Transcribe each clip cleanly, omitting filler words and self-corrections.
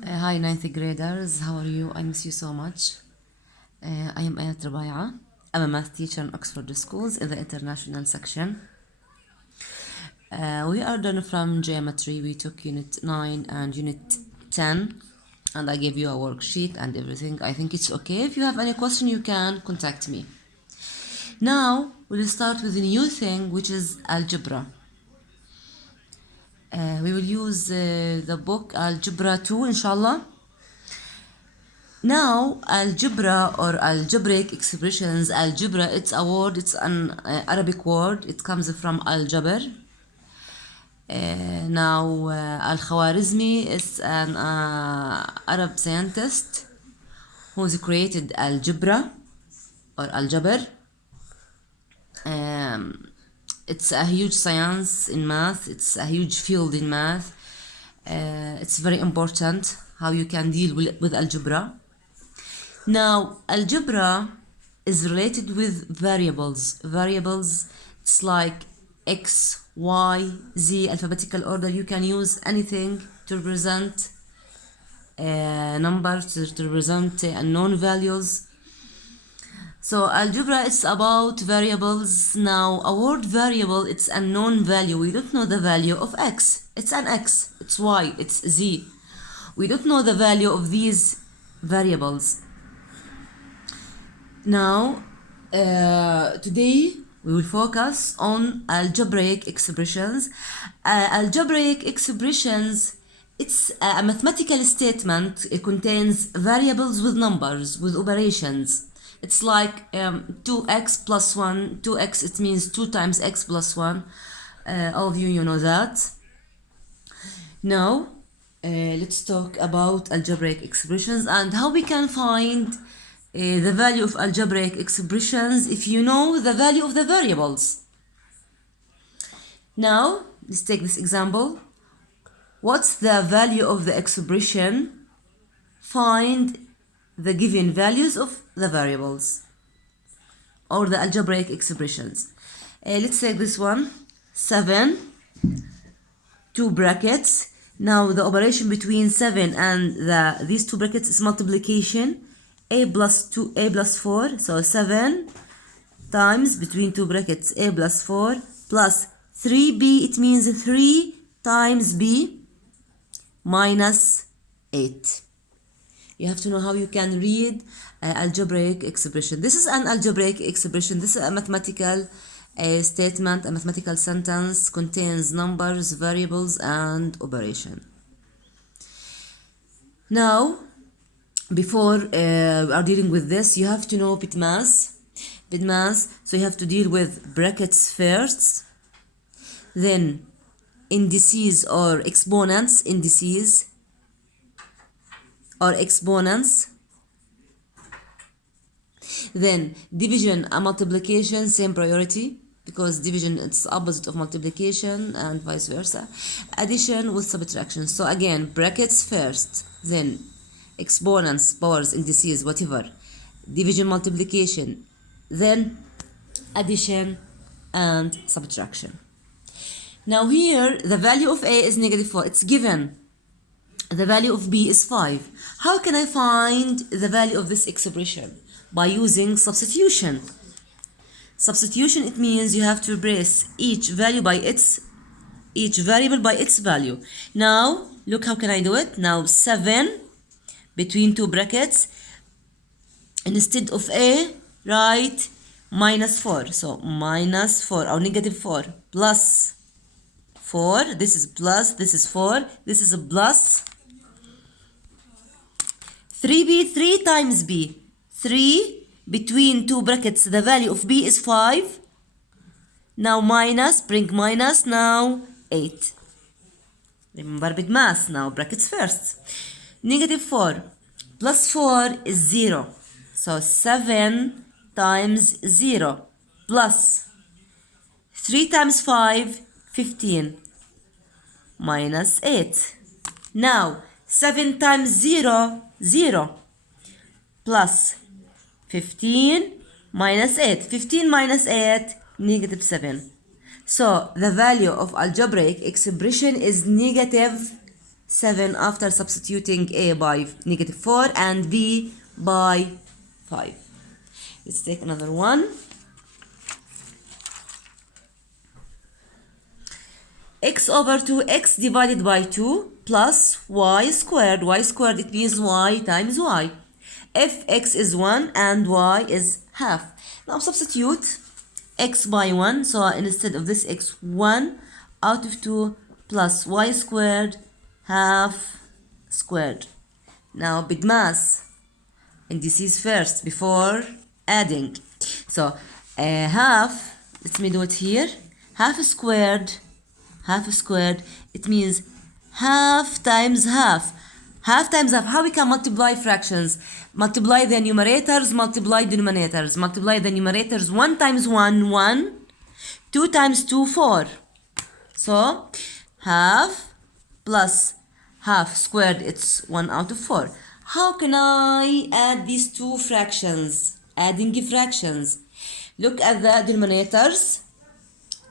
Hi ninth graders, how are you? I miss you so much. I am Ayat Rabaya. I'm a math teacher in Oxford Schools in the international section. We are done from geometry. We took unit 9 and unit 10 and I gave you a worksheet and everything. I think it's okay. If you have any question, you can contact me. Now we'll start with a new thing, which is algebra. We will use the book Algebra 2, inshallah. Now, algebra or algebraic expressions, algebra, it's a word, it's an Arabic word, it comes from Algebr. Now, Al-Khwarizmi is an Arab scientist who's created algebra or Algebr. It's a huge science in math, it's a huge field in math. It's very important how you can deal with algebra. Now, algebra is related with variables. Variables, it's like X, Y, Z, alphabetical order. You can use anything to represent numbers, to represent unknown values. So algebra is about variables. Now, a word variable, it's a known value. We don't know the value of X. It's an X, it's Y, it's Z. We don't know the value of these variables. Now, today we will focus on algebraic expressions. Algebraic expressions, it's a mathematical statement. It contains variables with numbers, with operations. It's like 2x plus 1. 2x, it means 2 times x plus 1. All of you know that. Now, let's talk about algebraic expressions and how we can find the value of algebraic expressions if you know the value of the variables. Now, let's take this example. What's the value of the expression? Find the given values of the variables or the algebraic expressions. Let's take this one. 7, 2 brackets. Now the operation between 7 and these two brackets is multiplication. A plus 2, A plus 4. So 7 times between two brackets A plus 4 plus 3B. It means 3 times B minus 8. You have to know how you can read algebraic expression. This is an algebraic expression. This is a mathematical statement, a mathematical sentence, contains numbers, variables, and operation. Now, before we are dealing with this, you have to know BIDMAS. So you have to deal with brackets first, then indices or exponents, indices or exponents, then division and multiplication, same priority because division is opposite of multiplication and vice versa. Addition with subtraction. So again, brackets first, then exponents, powers, indices, whatever, division, multiplication, then addition and subtraction. Now here the value of A is -4, it's given. The value of B is 5. How can I find the value of this expression? By using substitution. Substitution, it means you have to replace each variable by its value. Now, look how can I do it? Now 7 between two brackets. Instead of A, write -4. So -4 or -4 plus 4. This is plus, this is 4, this is a plus. 3B, 3 times B. 3 between two brackets, the value of B is 5. Now minus, bring minus, now 8. Remember BIDMAS, now brackets first. -4 plus 4 is 0. So 7 times 0 plus 3 times 5, 15 minus 8. Now 7 times 0, 0 plus 15 minus 8. 15 minus 8, -7. So the value of algebraic expression is -7. 7 after substituting a by -4 and b by 5. Let's take another one. X over 2x divided by 2 plus y squared. Y squared, it means y times y. If x is 1 and y is half. Now substitute x by 1. So instead of this x, 1 out of 2 plus y squared half squared. Now big mass. Indices first before adding. So half, let me do it here. Half squared, it means half times half. Half times half. How we can multiply fractions? Multiply the numerators, multiply denominators. Multiply the numerators. 1 times 1, 1. 2 times 2, 4. So half plus half squared, it's 1 out of 4. How can I add these two fractions? Adding fractions. Look at the denominators.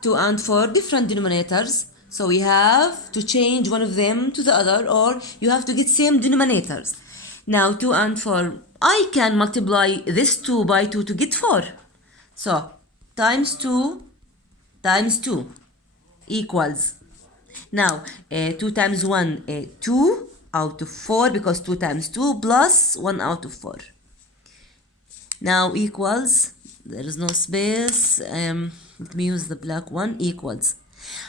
2 and 4, different denominators. So we have to change one of them to the other, or you have to get same denominators. Now 2 and 4, I can multiply this 2 by 2 to get 4. So times 2 equals. Now 2 times 1, 2 out of 4, because 2 times 2 plus 1 out of 4. Now equals, there is no space, let me use the black one, equals.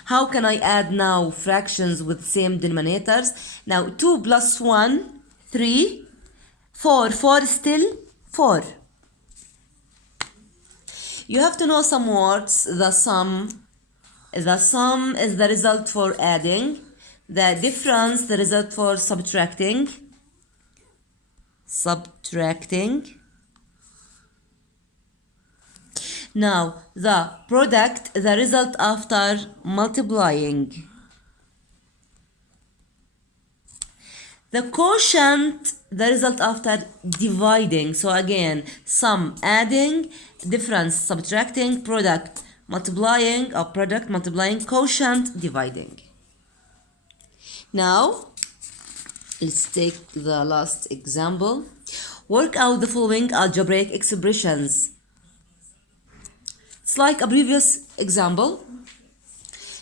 How can I add now fractions with same denominators? Now 2 plus 1, 3, 4, 4 still 4. You have to know some words. The sum is the result for adding. The difference, the result for subtracting. Now, the product, the result after multiplying. The quotient, the result after dividing. So again, sum adding, difference subtracting, product multiplying, or product multiplying, quotient dividing. Now, let's take the last example. Work out the following algebraic expressions. It's like a previous example.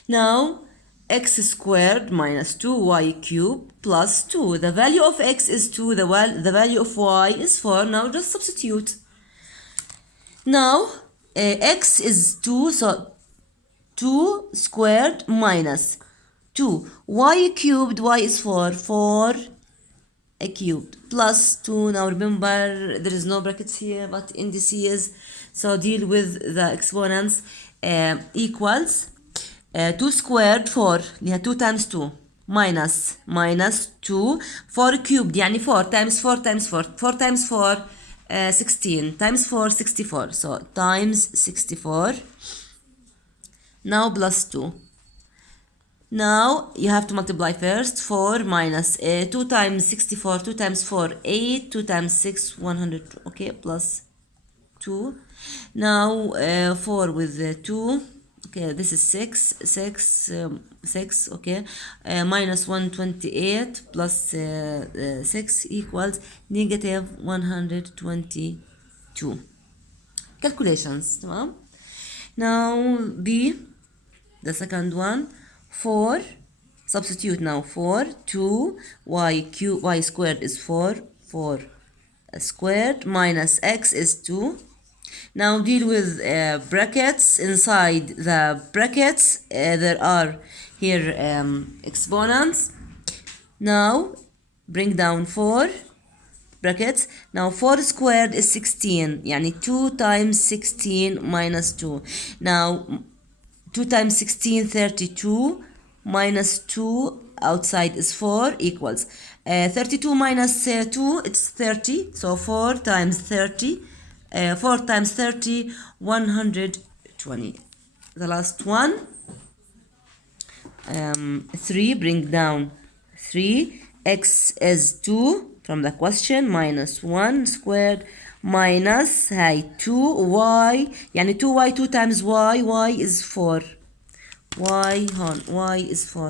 Now, x squared minus 2y cubed plus 2. The value of x is 2, the value of y is 4. Now just substitute. Now, x is 2, so 2 squared minus 2. Y cubed, y is 4, 4 cubed plus 2. Now remember, there is no brackets here, but indices. So deal with the exponents. Equals 2 squared 4, 2 times 2 minus 2, 4 cubed, يعني 4 times 4 times 4, 4 times 4 16, times 4 64, so times 64. Now plus 2. Now you have to multiply first. 4 minus 2 times 64, 2 times 4 8, 2 times 6 100, okay, plus 2. Now 4 with 2, okay, this is 6, okay, minus 128 plus 6 equals negative 122. Calculations, تمام. Now B, the second one, 4, substitute now 4, 2, y squared is 4 squared minus x is 2. Now deal with brackets. Inside the brackets there are here exponents. Now bring down 4 brackets. Now 4 squared is 16, يعني 2 times 16 minus 2. Now 2 times 16 32 minus 2 outside is 4 equals 32 minus 2, it's 30. So 4 times 30, 4 times 30, 120. The last one, 3, bring down 3, x is 2 from the question, minus 1 squared minus 2y, يعني 2y, 2 times y is 4, y is 4.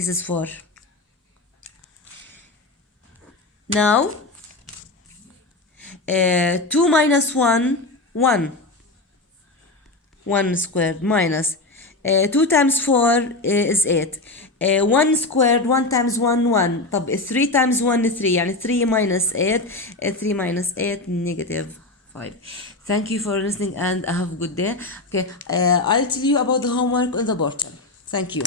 This is 4. Now 2 minus 1 1 1 squared minus 2 times 4 is 8 1 squared 1 times 1 1 طب 3 times 1 3 يعني 3 minus 8 3 minus 8 negative 5. Thank you for listening and have a good day. Okay, I'll tell you about the homework on the portal. Thank you.